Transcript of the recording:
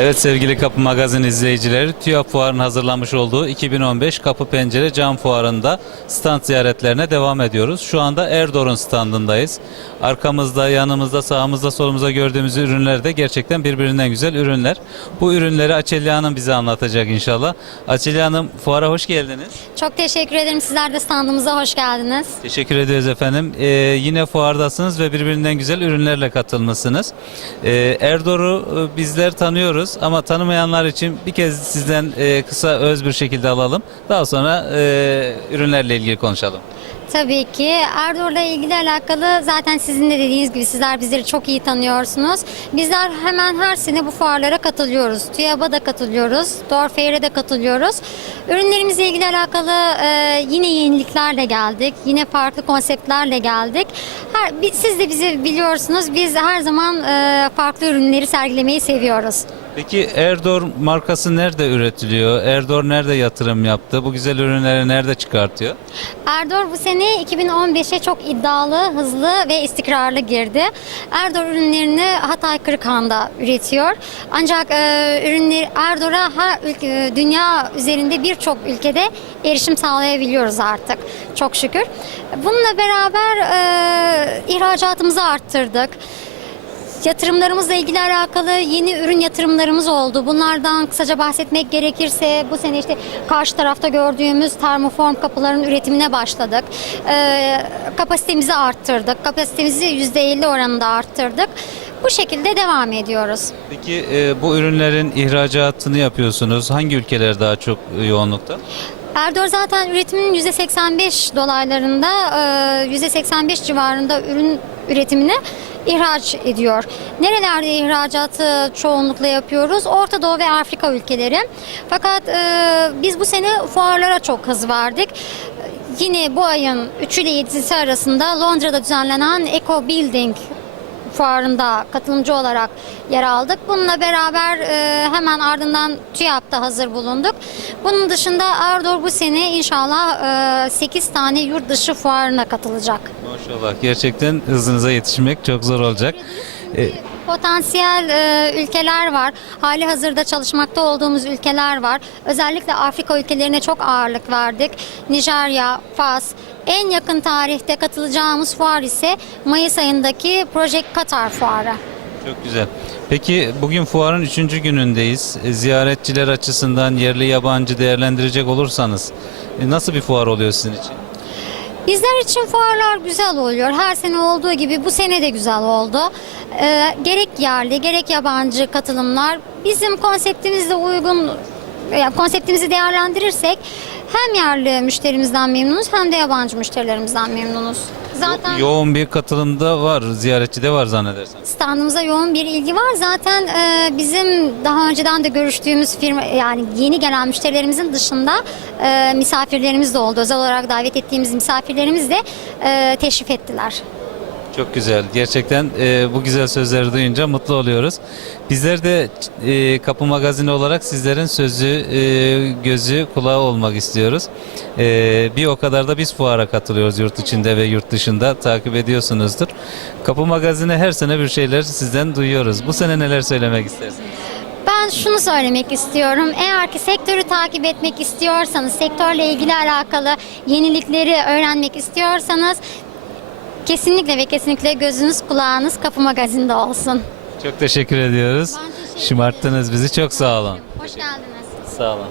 Evet sevgili Kapı Magazin izleyicileri, TÜYAP Fuarı'nın hazırlamış olduğu 2015 Kapı Pencere Cam Fuarı'nda stand ziyaretlerine devam ediyoruz. Şu anda Erdor'un standındayız. Arkamızda, yanımızda, sağımızda, solumuzda gördüğümüz ürünler de gerçekten birbirinden güzel ürünler. Bu ürünleri Açelya Hanım bize anlatacak inşallah. Açelya Hanım fuara hoş geldiniz. Çok teşekkür ederim. Sizler de standımıza hoş geldiniz. Teşekkür ediyoruz efendim. Ee, yine fuardasınız ve birbirinden güzel ürünlerle katılmışsınız. Ee, Erdor'u e, bizler tanıyoruz ama tanımayanlar için bir kez sizden e, kısa öz bir şekilde alalım. Daha sonra e, ürünlerle ilgili konuşalım. Tabii ki Erdor'la ilgili alakalı zaten sizin de dediğiniz gibi sizler bizleri çok iyi tanıyorsunuz. Bizler hemen her sene bu fuarlara katılıyoruz. TÜYAB'a da katılıyoruz. Door Fair'e de katılıyoruz. Ürünlerimizle ilgili alakalı e, yine yeniliklerle geldik. Yine farklı konseptlerle geldik. Her, siz de bizi biliyorsunuz. Biz her zaman e, farklı ürünleri sergilemeyi seviyoruz. Peki Erdor markası nerede üretiliyor? Erdor nerede yatırım yaptı? Bu güzel ürünleri nerede çıkartıyor? Erdor bu sene 2015'e çok iddialı, hızlı ve istikrarlı girdi. Erdor ürünlerini Hatay Kırıkhan'da üretiyor. Ancak e, ürünleri Erdor'a her ülke, dünya üzerinde birçok ülkede erişim sağlayabiliyoruz artık. Çok şükür. Bununla beraber e, ihracatımızı arttırdık. Yatırımlarımızla ilgili alakalı yeni ürün yatırımlarımız oldu. Bunlardan kısaca bahsetmek gerekirse bu sene işte karşı tarafta gördüğümüz termoform kapıların üretimine başladık. Ee, kapasitemizi arttırdık. Kapasitemizi %50 oranında arttırdık. Bu şekilde devam ediyoruz. Peki e, bu ürünlerin ihracatını yapıyorsunuz. Hangi ülkeler daha çok e, yoğunlukta? Erdor zaten üretiminin %85 dolaylarında, e, %85 civarında ürün üretimini ihraç ediyor. Nerelerde ihracatı çoğunlukla yapıyoruz? Orta Doğu ve Afrika ülkeleri. Fakat e, biz bu sene fuarlara çok hız verdik. Yine bu ayın 3 ile 7'si arasında Londra'da düzenlenen Eco Building fuarında katılımcı olarak yer aldık. Bununla beraber e, hemen ardından TÜYAP'ta hazır bulunduk. Bunun dışında Erdor bu sene inşallah e, 8 tane yurt dışı fuarına katılacak. Maşallah gerçekten hızınıza yetişmek çok zor olacak. E, Potansiyel e, ülkeler var. Hali hazırda çalışmakta olduğumuz ülkeler var. Özellikle Afrika ülkelerine çok ağırlık verdik. Nijerya, Fas. En yakın tarihte katılacağımız fuar ise Mayıs ayındaki Project Qatar fuarı. Çok güzel. Peki bugün fuarın üçüncü günündeyiz. E, Ziyaretçiler açısından yerli yabancı değerlendirecek olursanız e, nasıl bir fuar oluyor sizin için? Bizler için fuarlar güzel oluyor. Her sene olduğu gibi bu sene de güzel oldu. Ee, gerek yerli gerek yabancı katılımlar bizim konseptimizle uygun yani konseptimizi değerlendirirsek hem yerli müşterimizden memnunuz hem de yabancı müşterilerimizden memnunuz. Zaten Yoğun bir katılımda var, ziyaretçi de var zannedersem. standımıza yoğun bir ilgi var. Zaten e, bizim daha önceden de görüştüğümüz firma yani yeni gelen müşterilerimizin dışında e, misafirlerimiz de oldu. Özel olarak davet ettiğimiz misafirlerimiz de e, teşrif ettiler. Çok güzel. Gerçekten e, bu güzel sözleri duyunca mutlu oluyoruz. Bizler de e, Kapı Magazini olarak sizlerin sözü, e, gözü, kulağı olmak istiyoruz. E, bir o kadar da biz fuara katılıyoruz yurt içinde ve yurt dışında takip ediyorsunuzdur. Kapı Magazini her sene bir şeyler sizden duyuyoruz. Bu sene neler söylemek istersiniz? Ben şunu söylemek istiyorum. Eğer ki sektörü takip etmek istiyorsanız, sektörle ilgili alakalı yenilikleri öğrenmek istiyorsanız kesinlikle ve kesinlikle gözünüz kulağınız Kapı Magazin'de olsun. Çok teşekkür ediyoruz. Şımarttınız bizi. Çok sağ olun. Hoş geldiniz. Sağ olun.